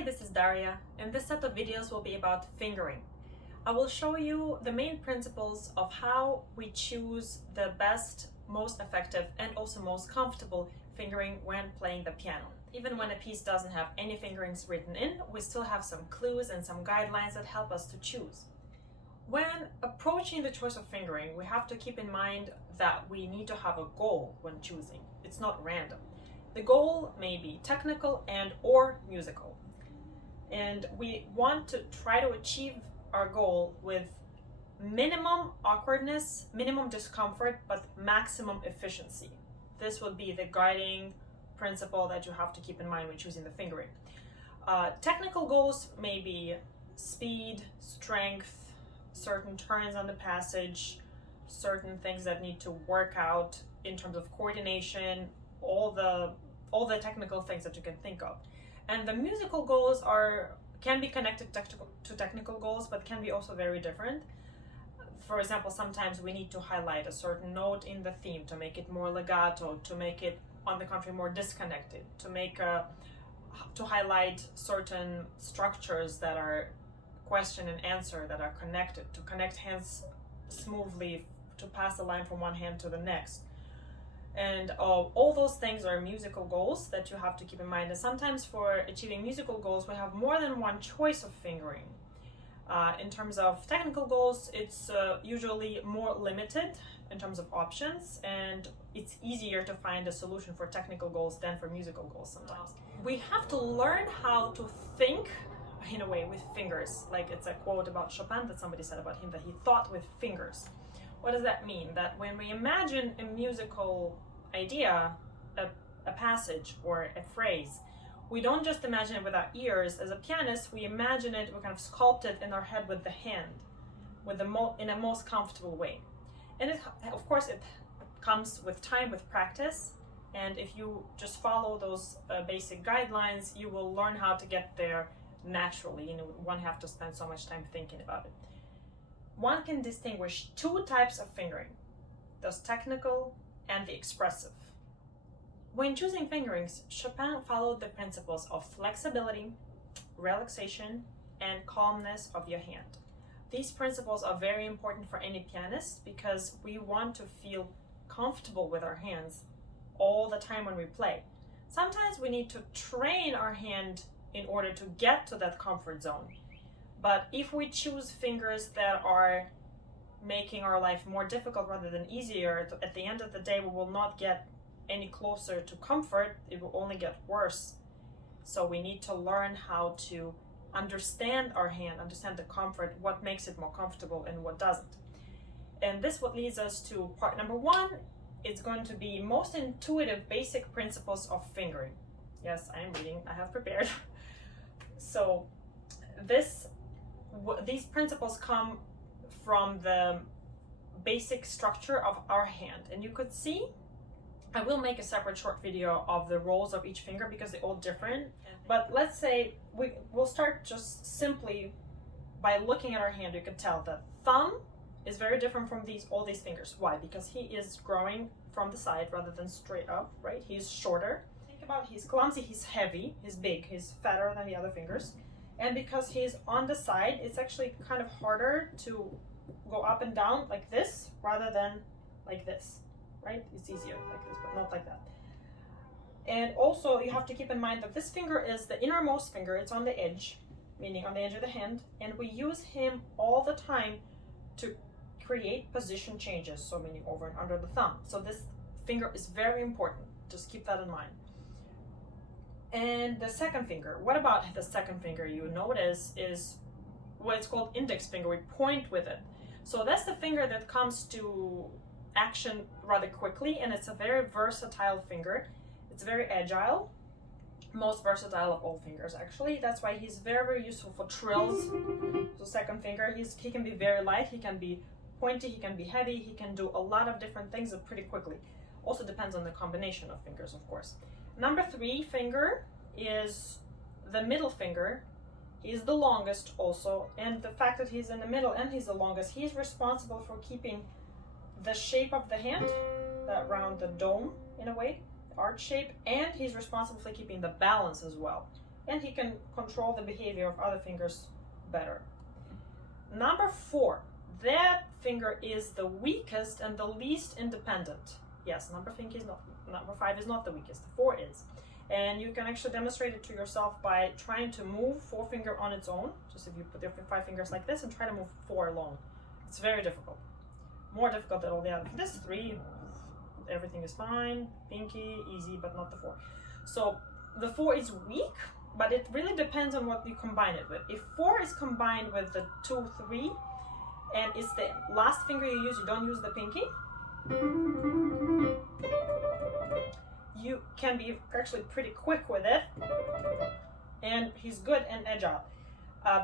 Hi, this is Daria, and this set of videos will be about fingering. I will show you the main principles of how we choose the best, most effective, and also most comfortable fingering when playing the piano. Even when a piece doesn't have any fingerings written in, we still have some clues and some guidelines that help us to choose. When approaching the choice of fingering, we have to keep in mind that we need to have a goal when choosing. It's not random. The goal may be technical and or musical. And we want to try to achieve our goal with minimum awkwardness, minimum discomfort, but maximum efficiency. This would be the guiding principle that you have to keep in mind when choosing the fingering. Technical goals may be speed, strength, certain turns on the passage, certain things that need to work out in terms of coordination, all the technical things that you can think of. And the musical goals can be connected to technical goals, but can be also very different. For example, sometimes we need to highlight a certain note in the theme to make it more legato, to make it, on the contrary, more disconnected, to highlight certain structures that are question and answer, that are connected, to connect hands smoothly, to pass the line from one hand to the next. And all those things are musical goals that you have to keep in mind. And sometimes for achieving musical goals, we have more than one choice of fingering. In terms of technical goals, it's usually more limited in terms of options, and it's easier to find a solution for technical goals than for musical goals sometimes. We have to learn how to think in a way with fingers. Like, it's a quote about Chopin that somebody said about him, that he thought with fingers. What does that mean? That when we imagine a musical idea, a passage or a phrase, we don't just imagine it with our ears. As a pianist, we imagine it, we kind of sculpt it in our head with the hand, in a most comfortable way. And of course, it comes with time, with practice. And if you just follow those basic guidelines, you will learn how to get there naturally. You won't have to spend so much time thinking about it. One can distinguish two types of fingering, those technical and the expressive. When choosing fingerings, Chopin followed the principles of flexibility, relaxation, and calmness of your hand. These principles are very important for any pianist because we want to feel comfortable with our hands all the time when we play. Sometimes we need to train our hand in order to get to that comfort zone. But if we choose fingers that are making our life more difficult rather than easier, at the end of the day, we will not get any closer to comfort. It will only get worse. So we need to learn how to understand our hand, understand the comfort, what makes it more comfortable and what doesn't. And this what leads us to part number one. It's going to be most intuitive basic principles of fingering. Yes, I am reading, I have prepared. So these principles come from the basic structure of our hand. And you could see, I will make a separate short video of the roles of each finger because they're all different. But let's say we'll start just simply by looking at our hand. You can tell the thumb is very different from all these fingers. Why? Because he is growing from the side rather than straight up, right? He's shorter. Think about, he's clumsy, he's heavy, he's big, he's fatter than the other fingers. And because he's on the side, it's actually kind of harder to go up and down like this rather than like this, right? It's easier like this, but not like that. And also you have to keep in mind that this finger is the innermost finger. It's on the edge, meaning on the edge of the hand. And we use him all the time to create position changes, so meaning over and under the thumb. So this finger is very important. Just keep that in mind. And the second finger, what about the second finger? You notice is what's called index finger. We point with it. So that's the finger that comes to action rather quickly, and it's a very versatile finger. It's very agile, most versatile of all fingers actually. That's why he's very, very useful for trills. So second finger, he can be very light, he can be pointy, he can be heavy, he can do a lot of different things pretty quickly. Also depends on the combination of fingers, of course. Number three finger is the middle finger. He's the longest also, and the fact that he's in the middle and he's the longest, he's responsible for keeping the shape of the hand, that round, the dome in a way, the arch shape, and he's responsible for keeping the balance as well. and he can control the behavior of other fingers better. Number 4, that finger is the weakest and the least independent. Yes, number 5 is not the weakest, 4 is. And you can actually demonstrate it to yourself by trying to move 4 finger on its own. Just if you put your 5 fingers like this and try to move 4 alone. It's very difficult. More difficult than all the other. This 3, everything is fine. Pinky, easy, but not the 4. So the 4 is weak, but it really depends on what you combine it with. If 4 is combined with the 2, 3, and it's the last finger you use, you don't use the pinky, you can be actually pretty quick with it, and he's good and agile.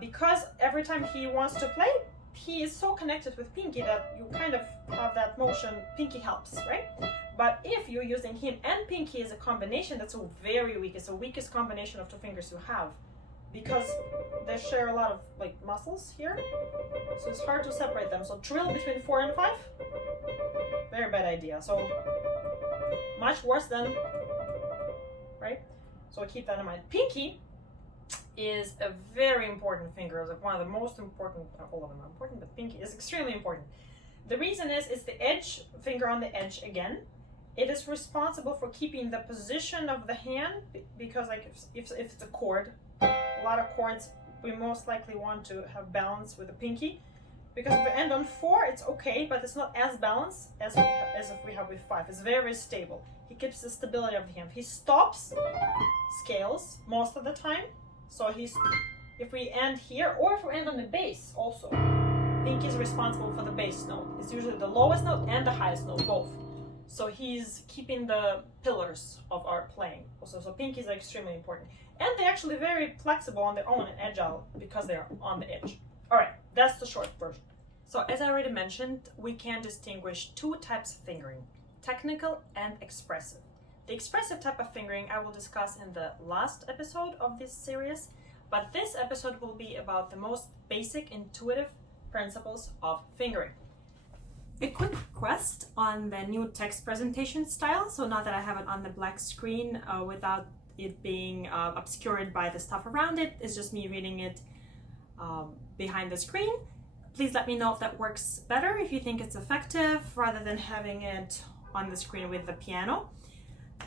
Because every time he wants to play, he is so connected with pinky that you kind of have that motion, pinky helps, right? But if you're using him and pinky as a combination, that's a very weak, it's the weakest combination of 2 fingers you have, because they share a lot of like muscles here, so it's hard to separate them. So trill between 4 and 5, very bad idea. So much worse than, right? So keep that in mind. Pinky is a very important finger. It's like one of the most important. All of them are important, but pinky is extremely important. The reason is it's the edge finger on the edge again. It is responsible for keeping the position of the hand, because like if it's a chord, a lot of chords, we most likely want to have balance with the pinky, because if we end on 4, it's okay, but it's not as balanced as if we have with 5. It's very stable. He keeps the stability of the hand. He stops scales most of the time. So if we end here, or if we end on the bass also, pinky is responsible for the bass note. It's usually the lowest note and the highest note, both. So he's keeping the pillars of our playing. Also, so pinkies are extremely important. And they're actually very flexible on their own and agile because they're on the edge. All right, that's the short version. So as I already mentioned, we can distinguish 2 types of fingering, technical and expressive. The expressive type of fingering I will discuss in the last episode of this series, but this episode will be about the most basic intuitive principles of fingering. A quick request on the new text presentation style. So now that I have it on the black screen without it being obscured by the stuff around it, it's just me reading it behind the screen. Please let me know if that works better, if you think it's effective, rather than having it on the screen with the piano.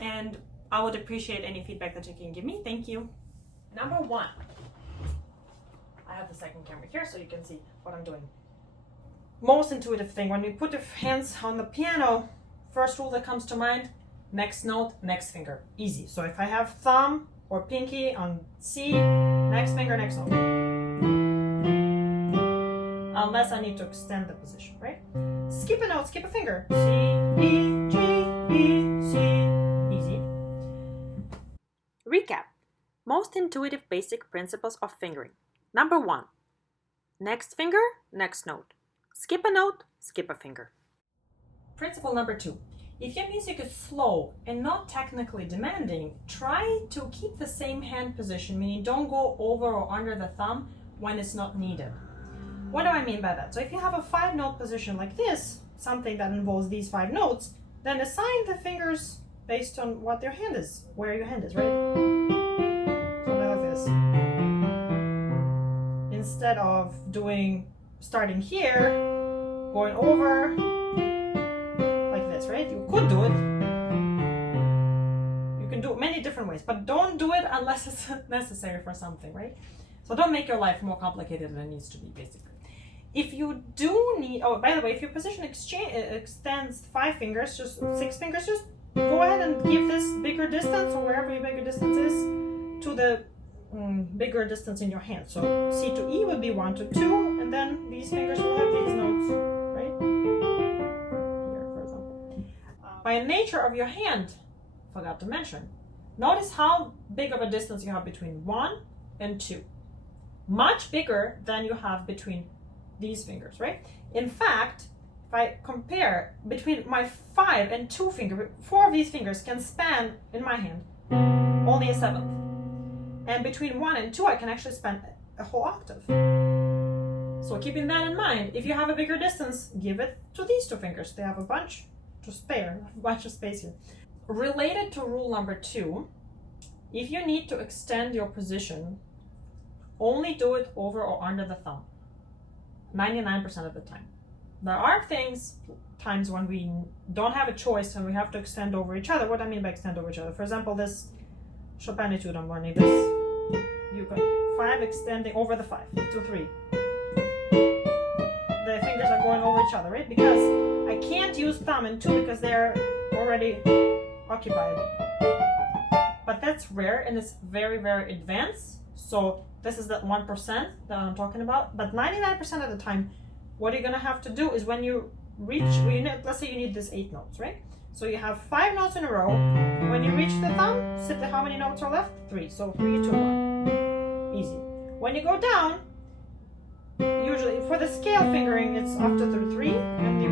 And I would appreciate any feedback that you can give me. Thank you. Number 1. I have the second camera here so you can see what I'm doing. Most intuitive thing, when you put your hands on the piano, first rule that comes to mind, next note, next finger. Easy. So if I have thumb or pinky on C, next finger, next note. Unless I need to extend the position, right? Skip a note, skip a finger. C, E, G, E, C. Easy. Recap. Most intuitive basic principles of fingering. Number 1. Next finger, next note. Skip a note, skip a finger. Principle number 2. If your music is slow and not technically demanding, try to keep the same hand position, meaning don't go over or under the thumb when it's not needed. What do I mean by that? So if you have a 5-note position like this, something that involves these 5 notes, then assign the fingers based on what your hand is, where your hand is, right? Something like this. Instead of starting here, going over, like this, right? You could do it. You can do it many different ways, but don't do it unless it's necessary for something, right? So don't make your life more complicated than it needs to be, basically. If you do need, oh, by the way, if your position extends 5 fingers, just 6 fingers, just go ahead and give this bigger distance, or wherever your bigger distance is, to the bigger distance in your hand. So C to E would be 1 to 2, and then these fingers will have these notes, right? Here, for example. By nature of your hand, forgot to mention, notice how big of a distance you have between 1 and 2. Much bigger than you have between these fingers, right? In fact, if I compare between my 5 and 2 finger, 4 of these fingers can span in my hand only a 7th. And between 1 and 2, I can actually span a whole octave. So keeping that in mind, if you have a bigger distance, give it to these 2 fingers. They have a bunch to spare, a bunch of space here. Related to rule number 2, If you need to extend your position, only do it over or under the thumb, 99% of the time. There are times when we don't have a choice and we have to extend over each other. What I mean by extend over each other, for example, this Chopin etude I'm learning, this, you got 5 extending over the 5, 2, 3. The fingers are going over each other, right? Because I can't use thumb and 2 because they're already occupied. But that's rare and it's very, very advanced. So this is that 1% that I'm talking about. But 99% of the time, what you're gonna have to do is when you reach, let's say you need this 8 notes, right? So you have 5 notes in a row. When you reach the thumb, how many notes are left? 3. So 3, 2, 1. Easy. When you go down, usually for the scale fingering, it's after the 3 and you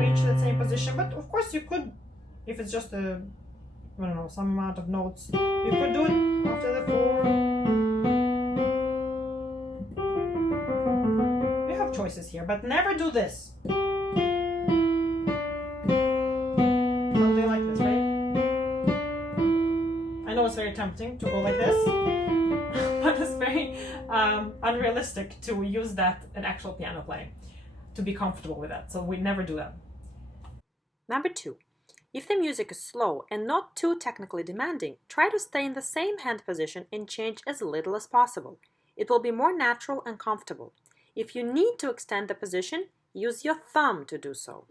reach the same position. But of course you could, if it's just a, I don't know, some amount of notes, you could do it after the 4. You have choices here, but never do this. Something like this, right? I know it's very tempting to go like this, but it's very unrealistic to use that in actual piano playing, to be comfortable with that. So we never do that. Number 2. If the music is slow and not too technically demanding, try to stay in the same hand position and change as little as possible. It will be more natural and comfortable. If you need to extend the position, use your thumb to do so.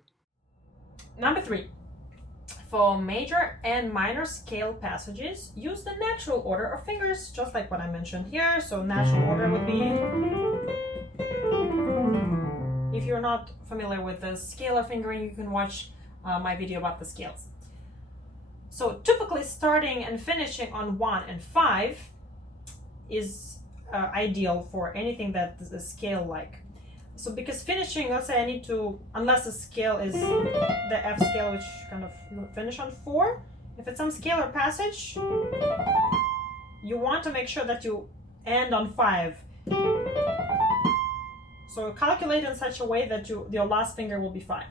Number 3. For major and minor scale passages, use the natural order of fingers, just like what I mentioned here. So natural order would be, if you're not familiar with the scalar fingering, you can watch my video about the scales. So typically starting and finishing on 1 and 5 is ideal for anything that is a scale like. So because finishing, let's say I need to, unless the scale is the F scale, which kind of you finish on 4, if it's some scalar passage, you want to make sure that you end on 5. So calculate in such a way that your last finger will be 5.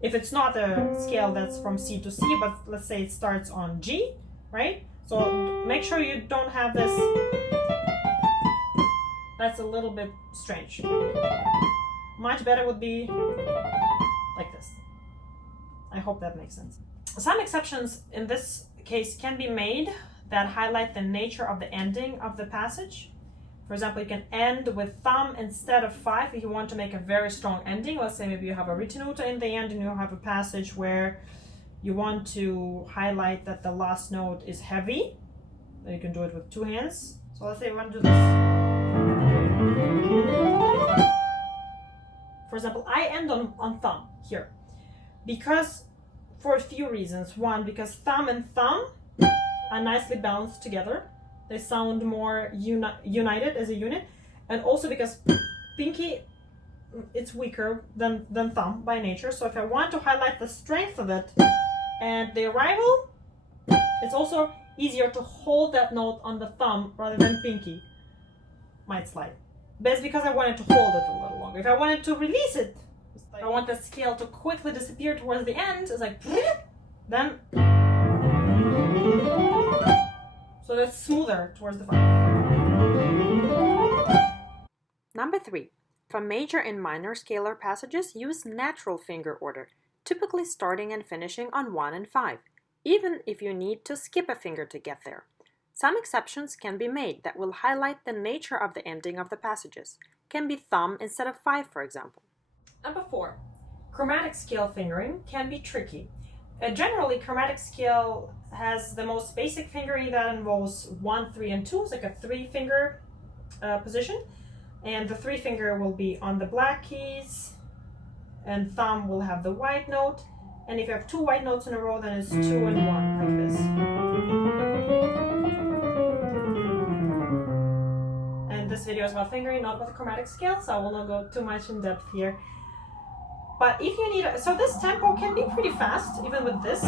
If it's not a scale that's from C to C, but let's say it starts on G, right? So make sure you don't have this. That's a little bit strange. Much better would be like this. I hope that makes sense. Some exceptions in this case can be made that highlight the nature of the ending of the passage. For example, you can end with thumb instead of 5 if you want to make a very strong ending. Let's say maybe you have a ritenuto in the end and you have a passage where you want to highlight that the last note is heavy. Then you can do it with 2 hands. So let's say we want to do this. For example, I end on thumb here because for a few reasons. One, because thumb and thumb are nicely balanced together. They sound more united as a unit. And also because pinky, it's weaker than thumb by nature. So if I want to highlight the strength of it and the arrival, it's also easier to hold that note on the thumb rather than pinky. Might slide. But it's because I wanted to hold it a little longer. If I wanted to release it, I want the scale to quickly disappear towards the end. It's like, then. So that's smoother towards the front. Number 3. For major and minor scalar passages, use natural finger order, typically starting and finishing on 1 and 5, even if you need to skip a finger to get there. Some exceptions can be made that will highlight the nature of the ending of the passages. Can be thumb instead of 5, for example. Number 4. Chromatic scale fingering can be tricky. Generally, chromatic scale has the most basic fingering that involves 1, 3, and 2. It's like a 3-finger position. And the 3-finger will be on the black keys, and thumb will have the white note. And if you have 2 white notes in a row, then it's 2 and 1, like this. And this video is about fingering, not about the chromatic scale, so I will not go too much in depth here. But if you need so this tempo can be pretty fast, even with this.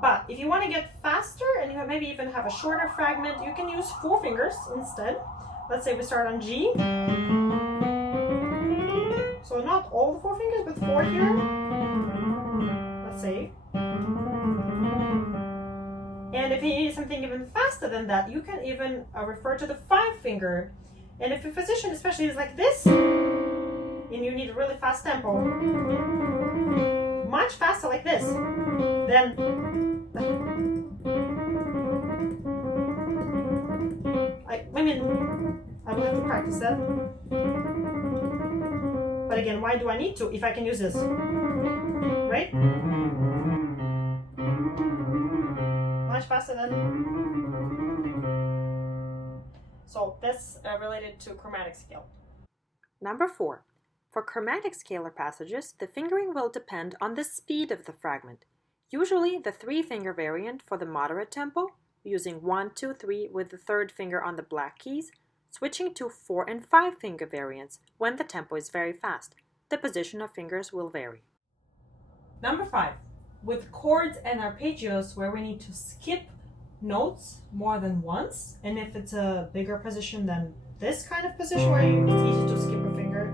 But if you want to get faster and you maybe even have a shorter fragment, you can use 4 fingers instead. Let's say we start on G. So not all the 4 fingers, but 4 here. Let's say. And And if you need something even faster than that, you can even refer to the 5 finger. And if your position especially is like this, and you need a really fast tempo, much faster like this, then I mean, I will have to practice that. But again, why do I need to if I can use this? Right? Much faster than. So that's related to chromatic scale. Number 4. For chromatic scalar passages, the fingering will depend on the speed of the fragment. Usually the 3-finger variant for the moderate tempo, using 1, 2, 3 with the 3rd finger on the black keys, switching to 4 and 5-finger variants when the tempo is very fast. The position of fingers will vary. Number 5. With chords and arpeggios where we need to skip notes more than once, and if it's a bigger position than this kind of position where it's easy to skip a finger,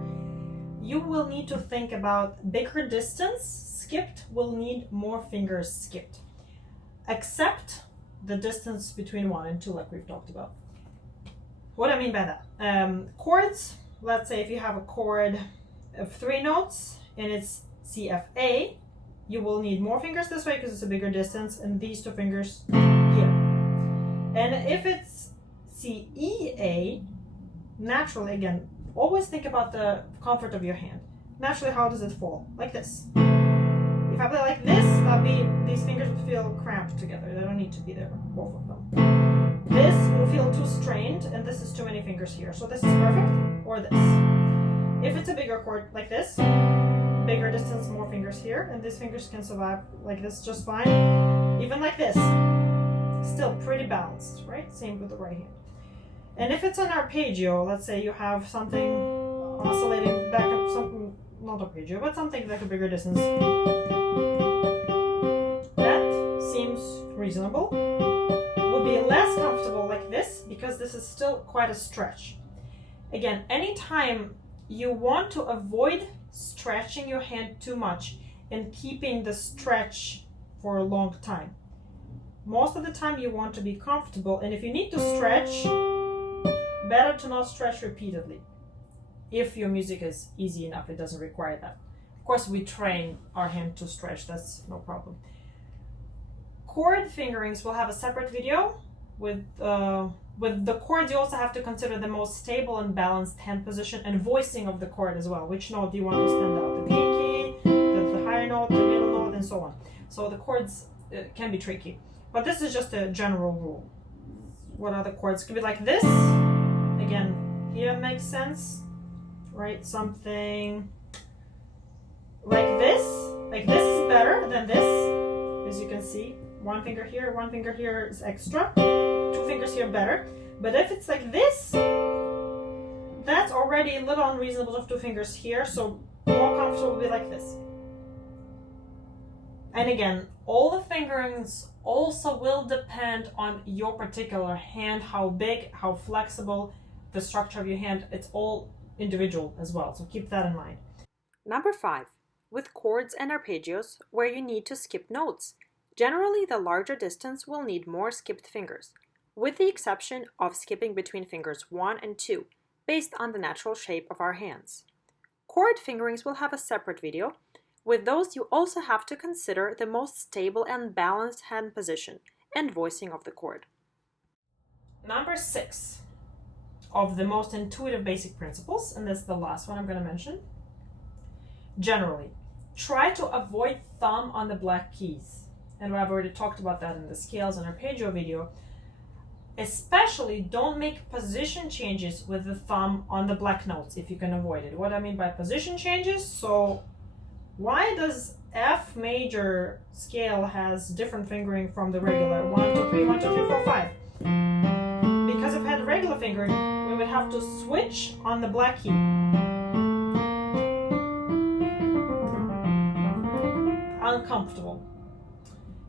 you will need to think about bigger distance skipped will need more fingers skipped, except the distance between 1 and 2 like we've talked about. What I mean by that, chords, let's say if you have a chord of 3 notes and it's C, F, A, you will need more fingers this way because it's a bigger distance, and these 2 fingers here. And if it's C, E, A, naturally, again, always think about the comfort of your hand. Naturally, how does it fall? Like this. If I play like this, these fingers would feel cramped together. They don't need to be there, both of them. This will feel too strained, and this is too many fingers here. So this is perfect, or this. If it's a bigger chord like this, bigger distance, more fingers here, and these fingers can survive like this just fine. Even like this, still pretty balanced, right? Same with the right hand. And if it's an arpeggio, let's say you have something oscillating back up, something, not arpeggio, but something like a bigger distance. That seems reasonable. Would be less comfortable like this because this is still quite a stretch. Again, anytime you want to avoid stretching your hand too much and keeping the stretch for a long time. Most of the time you want to be comfortable, and if you need to stretch, better to not stretch repeatedly. If your music is easy enough, it doesn't require that. Of course, we train our hand to stretch, that's no problem. Chord fingerings will have a separate video. With the chords, you also have to consider the most stable and balanced hand position and voicing of the chord as well. Which note do you want to stand out? The pinky, the higher note, the middle note, and so on. So the chords can be tricky. But this is just a general rule. What other chords? Could be like this. Again, here makes sense, right? Something like this. Like this is better than this, as you can see. 1 finger here is extra. 2 fingers here better. But if it's like this, that's already a little unreasonable of 2 fingers here, so more comfortable will be like this. And again, all the fingerings also will depend on your particular hand, how big, how flexible, the structure of your hand. It's all individual as well, so keep that in mind. Number 5. With chords and arpeggios where you need to skip notes. Generally, the larger distance will need more skipped fingers, with the exception of skipping between fingers 1 and 2, based on the natural shape of our hands. Chord fingerings will have a separate video. With those, you also have to consider the most stable and balanced hand position and voicing of the chord. Number 6 of the most intuitive basic principles, and this is the last one I'm going to mention. Generally, try to avoid thumb on the black keys. And I've already talked about that in the scales and arpeggio video. Especially don't make position changes with the thumb on the black notes if you can avoid it. What I mean by position changes, so why does F major scale has different fingering from the regular 1, 2, 3, 1, 2, 3, 4, 5? Because if I had regular fingering, we would have to switch on the black key. Uncomfortable.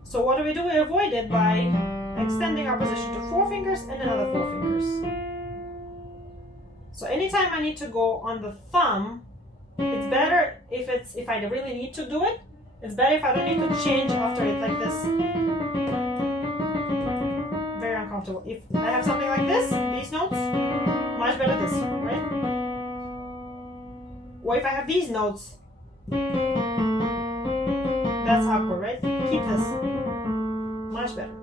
So what do? We avoid it by extending our position to 4 fingers and another 4 fingers. So anytime I need to go on the thumb, it's better if I really need to do it. It's better if I don't need to change after it like this. comfortable. If I have something like this, these notes, much better this, right? Or if I have these notes, that's awkward, right? Keep this. Much better.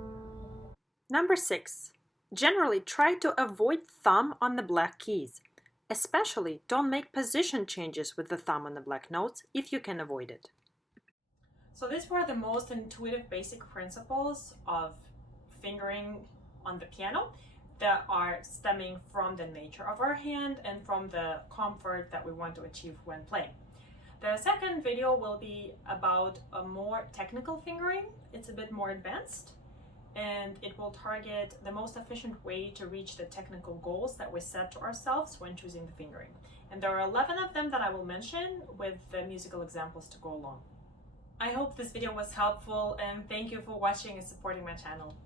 Number 6. Generally try to avoid thumb on the black keys. Especially don't make position changes with the thumb on the black notes if you can avoid it. So these were the most intuitive basic principles of fingering on the piano that are stemming from the nature of our hand and from the comfort that we want to achieve when playing. The second video will be about a more technical fingering. It's a bit more advanced, and it will target the most efficient way to reach the technical goals that we set to ourselves when choosing the fingering. And there are 11 of them that I will mention with the musical examples to go along. I hope this video was helpful, and thank you for watching and supporting my channel.